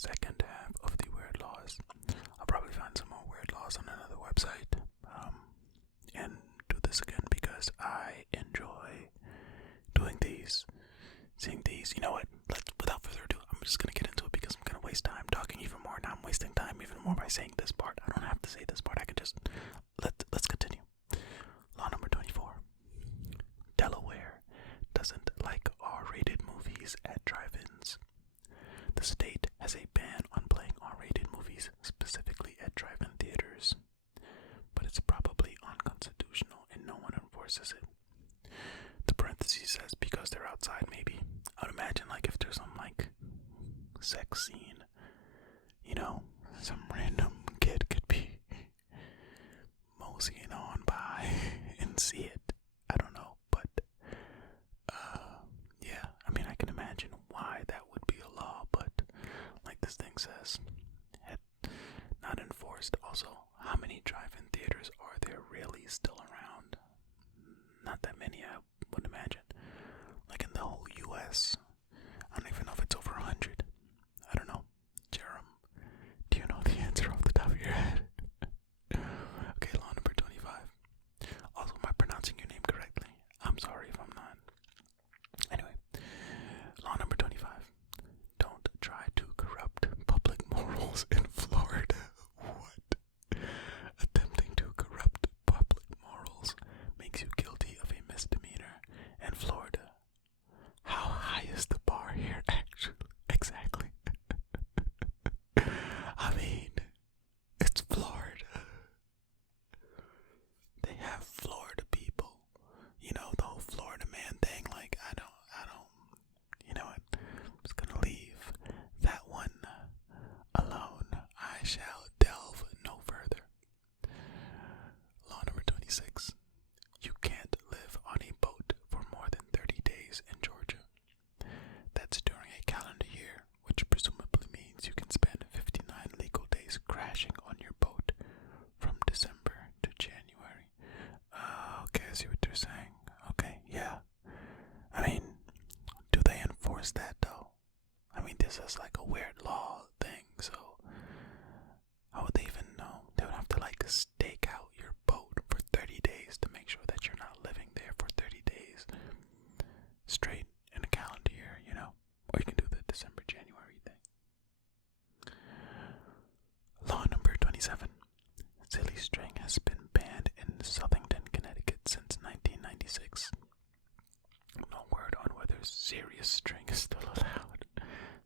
second half of the weird laws. I'll probably find some more weird laws on another website, and do this again because I enjoy doing these, seeing these. You know what? Without further ado, I'm just gonna get into it because I'm gonna waste time talking even more. Now I'm wasting time even more by saying this part. I don't have to say this part. I can just let's continue. Law number 24. Delaware doesn't like R-rated movies at drive-ins. The state has a ban on playing R-rated movies, specifically at drive-in theaters, but it's probably unconstitutional and no one enforces it. The parentheses says because they're outside, maybe. I would imagine like if there's some like sex scene, you know, some random kid could be moseying on by and see it. I don't know, but yeah, I mean I can imagine why that would be a law, but like this thing says, not enforced. Also, how many drive-in theaters are there really still around? Not that many, I would imagine. Like in the whole US, I don't even know if it's over 100. I don't know. Jerem, do you know the answer off the top of your head? Okay, law number 25. Also, am I pronouncing your name correctly? I'm sorry if I'm not. Anyway, law number 25. Don't try to corrupt public morals in Florida. What? Attempting to corrupt public morals makes you guilty of a misdemeanor in Florida. How high is the bar here, actually? Exactly. I mean, it's Florida. They have Florida people. You know, the whole Florida man thing. Like, I don't, you know what? I'm just gonna leave that one alone. I shall delve no further. Law number 26. You can't live on a boat for more than 30 days in Georgia. That's during a calendar year, which presumably means you can spend 59 legal days crashing on your boat from December to January. Okay, I see what they're saying. Okay, yeah. I mean, do they enforce that though? I mean, this is like a weird law thing, so how would they even know? They would have to like stake out your boat for 30 days to make sure that you're not living there for 30 days straight in a calendar year, you know? Or you can do the December-January thing. Law number 27. Silly string has been banned in Southington, Connecticut since 1996. No word on whether serious string is still allowed.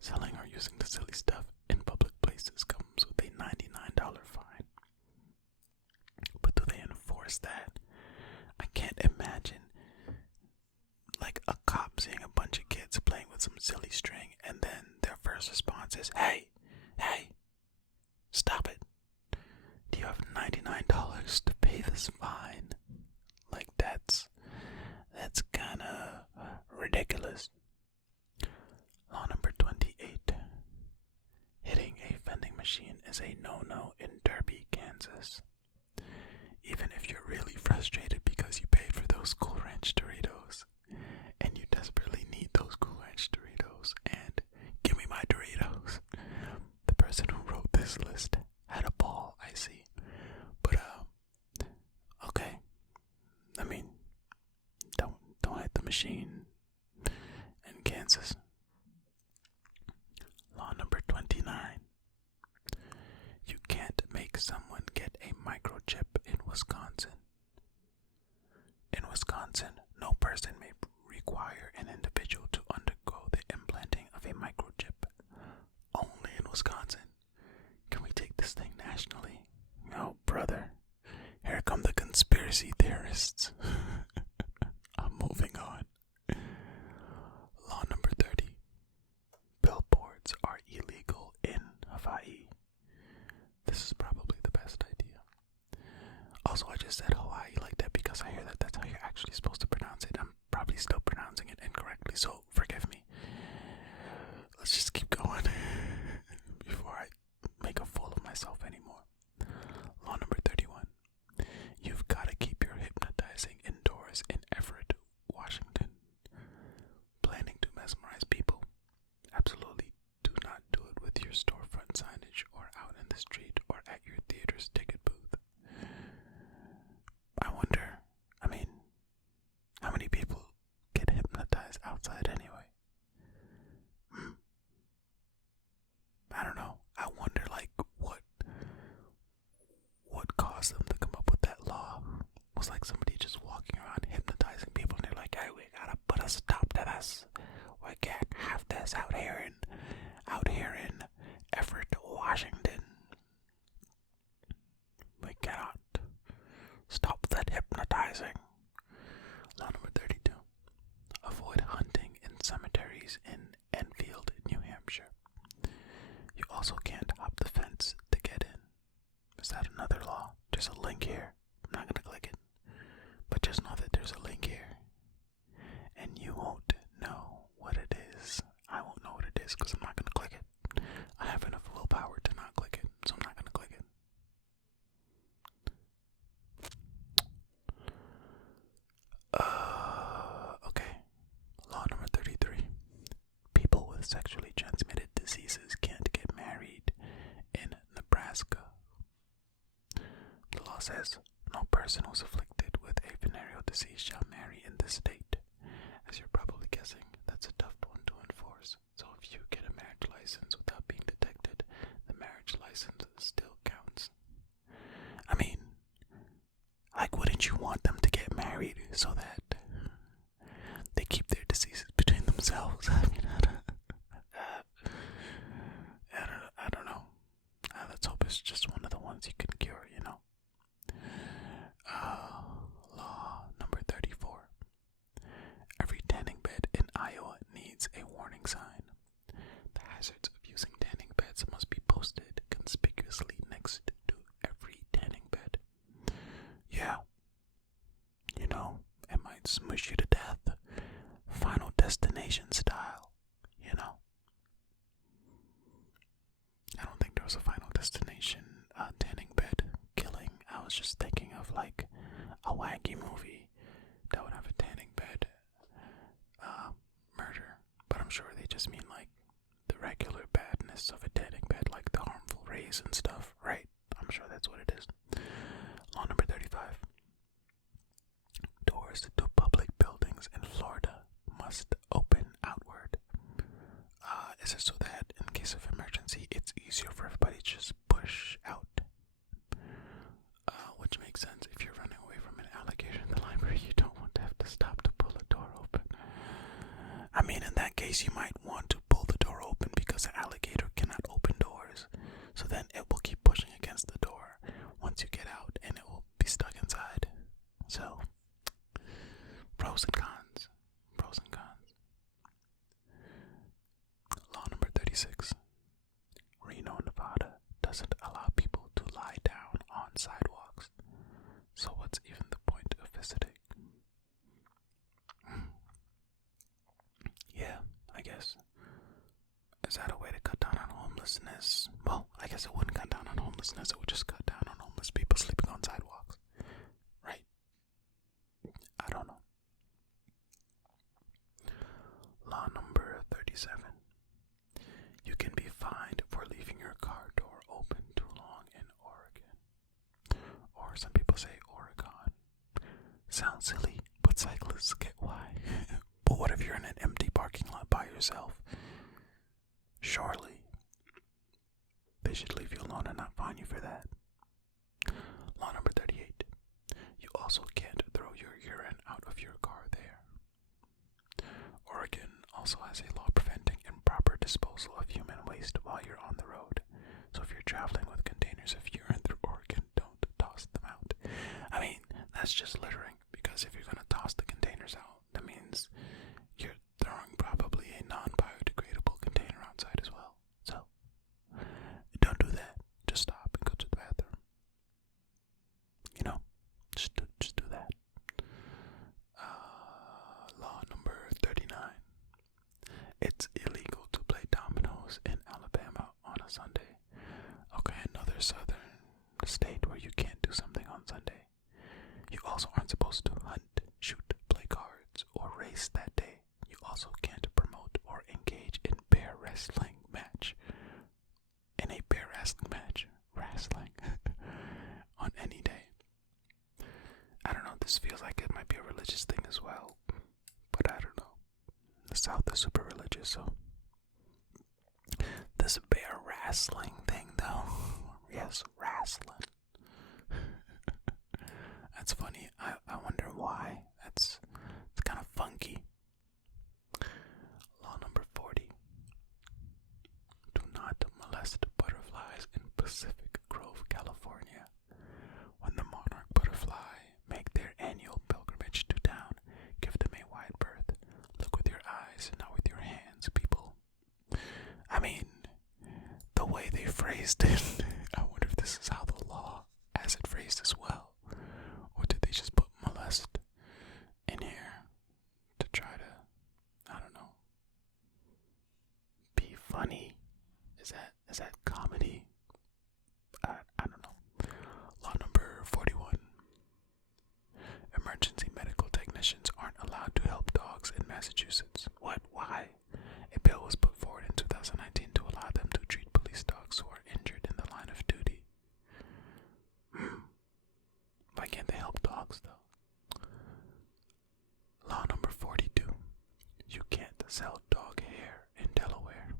Selling or using the silly stuff in public places comes with a $99 fine. But do they enforce that? I can't imagine like a cop seeing a bunch of kids playing with some silly string and then their first response is, hey, stop it. Do you have $99 to pay this fine? Like that's kinda ridiculous. Law number 28. Hitting a vending machine is a no-no in Derby, Kansas. Even if you're really frustrated because you paid for those Cool Ranch Doritos and you desperately need those Cool Ranch Doritos and give me my Doritos. The person who wrote this list had a ball, I see. But okay. I mean, don't hit the machine in Kansas. Law number 29. You can't make someone get a microchip in Wisconsin. In Wisconsin, no person may require an individual to undergo the implanting of a microchip. Only in Wisconsin. Can we take this thing nationally? No, brother. Here come the conspiracy theorists. I'm moving on. Law number 30. Billboards are illegal in Hawaii. This is probably the best idea. Also, I just said Hawaii like that because I hear that that's how you're actually supposed to pronounce it. I'm probably still pronouncing it incorrectly, so forgive me. Let's just keep going before I make a fool of myself anymore. Law number 31. You've got to keep your hypnotizing indoors in Everett, Washington. Planning to mesmerize people? Absolutely do not do it with your storefront. signage or out in the street or at your theater's ticket booth. I wonder, how many people get hypnotized outside anyway? I don't know. I wonder, what caused them to come up with that law. It was like somebody just walking around hypnotizing people, and they're like, "Hey, we gotta put a stop to this. We can't have this out here in Everett, Washington. We cannot stop that hypnotizing." Law number 32. Avoid hunting in cemeteries in Enfield, New Hampshire. You also can't hop the fence to get in. Is that another law? There's a link here. I'm not going to click it. But just know that there's a link here. And you won't know what it is. I won't know what it is because I'm not going to click it. I have enough willpower to not click it, so I'm not going to click it. Okay. Law number 33. People with sexually transmitted diseases can't get married in Nebraska. The law says no person who's afflicted with a venereal disease shall marry in this state. As you're probably guessing, that's a tough one to enforce. So if you get a marriage license without being detected, the marriage license still counts. Wouldn't you want them to get married so that they keep their diseases between themselves? I don't know. Let's hope it's just one of the ones you can cure, Law number 34. Every tanning bed in Iowa needs a warning sign. The hazards of using tanning beds must be posted conspicuously next to every tanning bed. Yeah. It might smush you to death. Final Destination style, I don't think there was a Final Destination tanning bed killing. I was just thinking of a wacky movie that would have a tanning bed murder. But I'm sure they just mean the regular badness of a tanning bed, like the harmful rays and stuff, right? I'm sure that's what it is. Law number 35. Doors to public buildings in Florida must open outward. Is it so that in case of emergency, it's easier for everybody to just push out? Which makes sense. If you're running away from an alligator in the library, you don't want to have to stop to pull a door open. In that case, you might want to pull the door open because the alligator cannot open doors. So then it will keep pushing against the door once you get out, and it will be stuck inside. So, pros and cons. Pros and cons. Law number 36. Reno, Nevada doesn't allow people to lie down on sidewalks. So what's even the point of visiting? Yeah, I guess. Is that a way to cut down on homelessness? Well, I guess it wouldn't cut down on homelessness. It would just cut down on homeless people sleeping on sidewalks. Right? I don't know. Law number 37. You can be fined for leaving your car door open too long in Oregon. Or some people say Oregon. Sounds silly, but cyclists get why. But what if you're in an empty parking lot by yourself? Surely they should leave you alone and not fine you for that. Law number 38. You also can't throw your urine out of your car there. Oregon also has a law preventing improper disposal of human waste while you're on the road. So if you're traveling with containers of urine through Oregon, don't toss them out. That's just littering, because if you're going to toss the containers out, that means you're throwing probably a non-biodegradable container outside as well. So, don't do that. Just stop and go to the bathroom. Just do that. Law number 39. It's illegal to play dominoes in Alabama on a Sunday. Okay, another southern state where you can't do something on Sunday. You also aren't supposed to hunt, shoot, play cards, or race that day. You also can't promote or engage in bear wrestling match. In a wrestling match. Wrestling. On any day. I don't know, this feels like it might be a religious thing as well. But I don't know. The South is super religious, so. This bear wrestling thing, though. Yes, wrestling. That's funny. I wonder why. It's kind of funky. Law number 40. Do not molest butterflies in Pacific Grove, California. When the monarch butterfly make their annual pilgrimage to town, give them a wide berth. Look with your eyes, not with your hands, people. I mean, the way they phrased it, I wonder if this is how the law has it phrased as well. Or did they just put molest in here to try to, I don't know, be funny? Is that comedy? I don't know. Law number 41. Emergency medical technicians aren't allowed to help dogs in Massachusetts. What? Why? A bill was put forward in 2019 to allow them to treat police dogs who are injured in the line of duty. Why can't they help dogs, though? Law number 42. You can't sell dog hair in Delaware.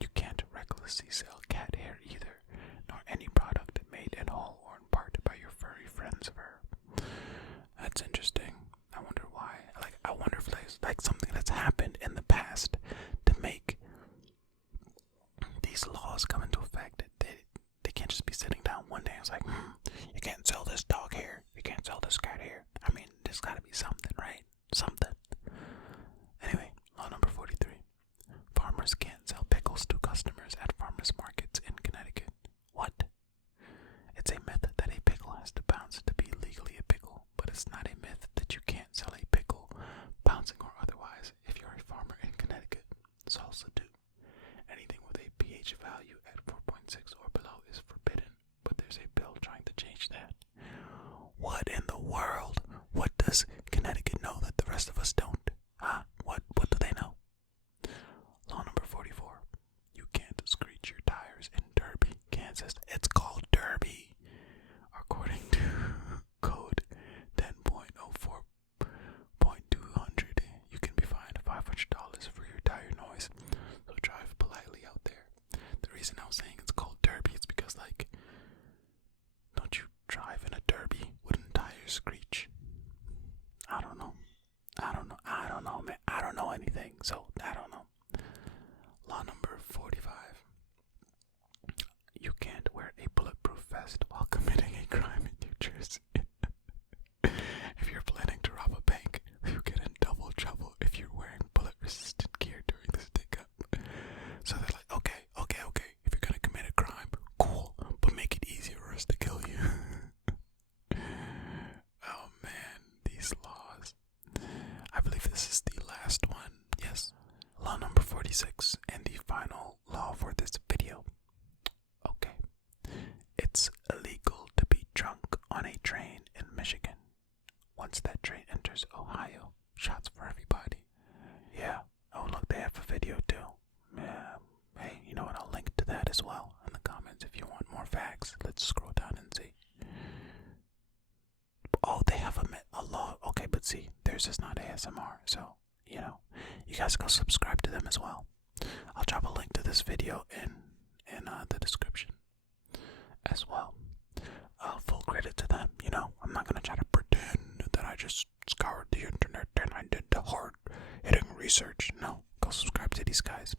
You can't recklessly sell cat hair either, nor any product made in whole or in part by your furry friend's fur. That's interesting. I wonder why. I wonder if there's like something that's happened in the past to make these laws come into effect. They can't just be sitting down one day and it's like, you can't sell this dog hair, you can't sell this cat hair. I mean, there's gotta be something, right? Something. Anyway, law number 43. Farmers can't sell pickles to customers at farmers markets in Connecticut. What? It's a myth that a pickle has to bounce to be legally a pickle, but it's not a myth that you can't sell a pickle, bouncing or otherwise, if you're a farmer in Connecticut. Salsa do. Anything with a pH value at 4.6 or below is forbidden, but there's a bill trying to change that. What in the world? What does Connecticut know that the rest of us don't? Huh? What do they know? Law number 44. You can't screech your tires in Derby, Kansas. It's called Derby. According to code 10.04.200, you can be fined $500 for your tire noise. So drive politely out there. The reason I was saying it's called Derby is because, like, don't you drive in a Derby? Wouldn't tires screech? I don't know, man. I don't know anything, so I don't know. Law number 45. You can't wear a bulletproof vest while committing a crime in New Jersey. If you're planning to rob a bank, you get in double trouble if you're wearing bullet-resistant gear during the stick-up. So they're like, okay. If you're gonna commit a crime, cool, but make it easier for us to kill you. Oh man, these laws. I believe this is the last one. Yes. Law number 46 and the final law for this video. Okay. It's illegal to be drunk on a train in Michigan. Once that train enters Ohio, shots for everybody. Yeah. Oh, look, they have a video too. Yeah. Hey, you know what? I'll link to that as well in the comments if you want more facts. Let's scroll down and see. Oh, they have a law. Okay, but see, theirs is not ASMR, so, you know, you guys go subscribe to them as well. I'll drop a link to this video in the description as well. Full credit to them, you know. I'm not gonna try to pretend that I just scoured the internet and I did the hard-hitting research. No, go subscribe to these guys.